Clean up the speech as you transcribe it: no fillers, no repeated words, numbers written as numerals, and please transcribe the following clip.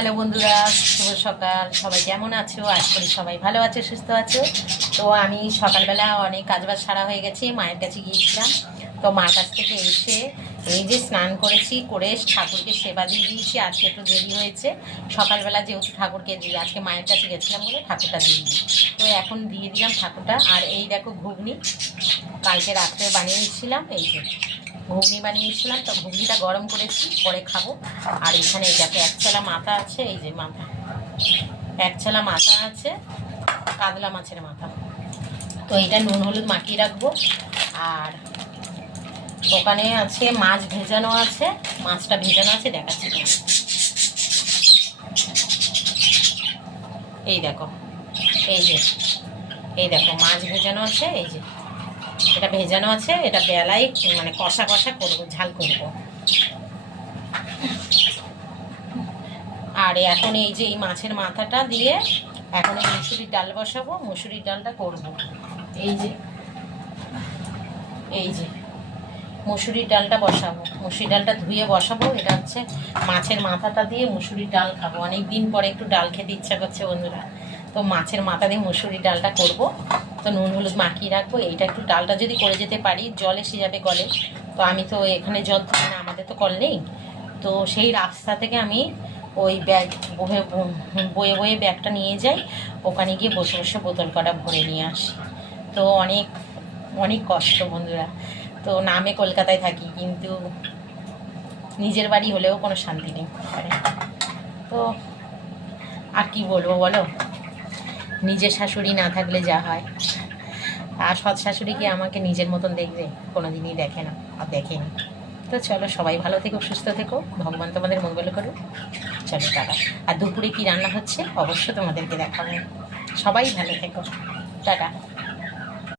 Hello বন্ধুরা, শুভ সকাল। সবাই কেমন আছো? আশা করি সবাই ভালো আছো, সুস্থ আছো। তো আমি সকালবেলা অনেক কাজবাজ সারা হয়ে গেছি, মায়ের কাছে গিয়েছিলাম। তো মার কাছ থেকে এসে এই যে স্নান করেছি, করে ঠাকুরকে সেবা দিয়ে দিয়েছি। আজকে একটু দেরি হয়েছে, সকালবেলা যেহেতু ঠাকুরকে দিয়ে আজকে মায়ের কাছে গেছিলাম বলে ঠাকুরটা দিয়ে দিই। তো এখন দিয়ে দিলাম ঠাকুরটা। আর এই দেখো ঘুগনি, কালকে রাত্রে বানিয়েছিলাম। এই যে ঘুগনি বানিয়েছিলাম, তো ঘুগনিটা গরম করেছি, পরে খাবো। আর এখানে দেখো একচালা মাথা আছে, এই যে মাথা, একচালা মাথা আছে, কাতলা মাছের মাথা। তো এটা নুন হলুদ মাখিয়ে রাখবো। আর ওখানে আছে মাছ ভেজানো আছে, মাছটা ভেজানো আছে, দেখাচ্ছি তোমার। এই দেখো, এই যে এই দেখো মাছ ভেজানো আছে, এই যে এটা ভেজানো আছে। এটা বেলায় মানে কষা কষা করবো, ঝাল করবো। আর এখন এই যে এই মাছের মাথাটা দিয়ে এখন এই মুসুরির ডাল বসাবো, মুসুরির ডালটা করব। এই যে এই যে মুসুরির ডালটা বসাবো, মুসুরির ডালটা ধুয়ে বসাবো। এটা হচ্ছে মাছের মাথাটা দিয়ে মুসুরির ডাল খাবো, অনেক দিন পরে একটু ডাল খেতে ইচ্ছা করছে বন্ধুরা। তো মাছের মাথা দিয়ে মুসুরির ডালটা করব। তো নুন হলুদ মাখিয়ে রাখবো। এইটা একটু ডালটা যদি করে যেতে পারি, জল এসে যাবে কলে। তো আমি তো এখানে জল থাকি না, আমাদের তো কল নেই। তো সেই রাস্তা থেকে আমি ওই ব্যাগ বয়ে বয়ে ব্যাগটা নিয়ে যাই, ওখানে গিয়ে বসে বসে বোতল কটা ভরে নিয়ে আসি। তো অনেক অনেক কষ্ট বন্ধুরা। তো নামে কলকাতায় থাকি, কিন্তু নিজের বাড়ি হলেও কোনো শান্তি নেই। তো আর কি বলবো বলো, নিজের শাশুড়ি না থাকলে যা হয়। আর সৎ শাশুড়ি কি আমাকে নিজের মতন দেখবে? কোনোদিনই দেখে না, আর দেখেনি। তো চলো, সবাই ভালো থেকো, সুস্থ থেকো, ভগবান তোমাদের মঙ্গল করুক। চলো টাটা। আর দুপুরে কি রান্না হচ্ছে অবশ্য তোমাদেরকে দেখাবো। সবাই ভালো থেকো, টাটা।